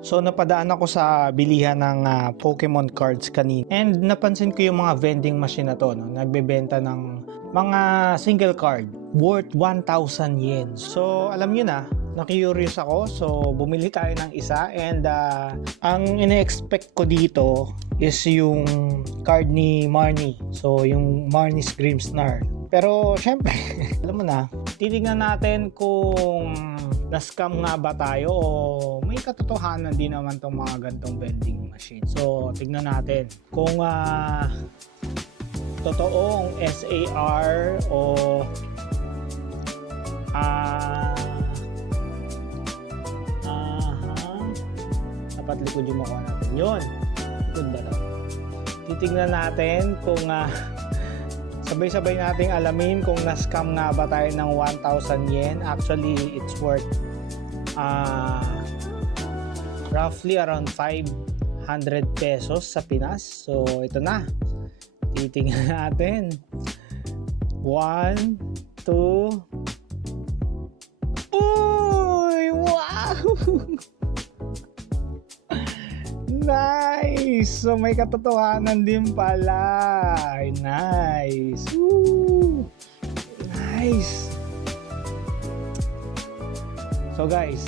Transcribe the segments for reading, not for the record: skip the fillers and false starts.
So napadaan ako sa bilihan ng Pokemon cards kanina. And napansin ko yung mga vending machine na to, no? Nagbebenta ng mga single card worth 1,000 yen. So alam niyo na curious ako. So bumili tayo ng isa and ang ine-expect ko dito is yung card ni Marnie. So yung Marnie's Grimmsnarl. Pero syempre, alam mo na, titignan natin kung na-scam nga ba tayo o may katotohanan din naman tong mga gantong vending machine. So, tignan natin kung totoong SAR o dapat likod yung makuha natin. Yun. Likod ba daw? Titignan natin kung sabay-sabay nating alamin kung na-scam nga ba tayo ng 1,000 yen. Actually, it's worth roughly around 500 pesos sa Pinas. So, ito na. Titingnan natin. 1, 2. Uy! Wow! Nice! So may katotohanan din pala. Nice! Woo! Nice! So guys,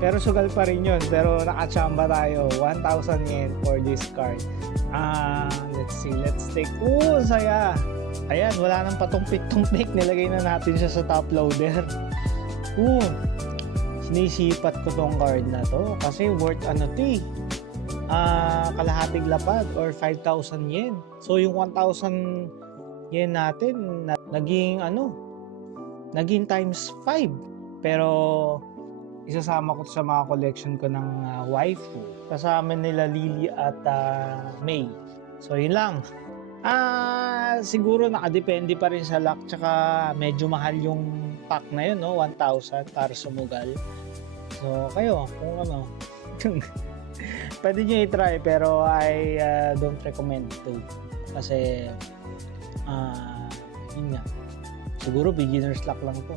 pero sugal pa rin yun. Pero nakachamba tayo. 1,000 yen for this card. Let's see. Let's take. Saya! Ayan, wala nang patumpik-tumpik. Nilagay na natin siya sa top loader. Sinisipat ko tong card na to. Kasi worth kalahating lapad or 5,000 yen. So yung 1,000 yen natin naging times 5. Pero isasama ko sa mga collection ko ng waifu. Kasama nila Lily at May. So yun lang. Siguro nakadepende pa rin sa luck, tsaka medyo mahal yung pack na yun, no? 1,000 para sumugal. So kayo kung pwede nyo i-try, pero I don't recommend to. Kasi, yun nga. Siguro beginner's luck lang to.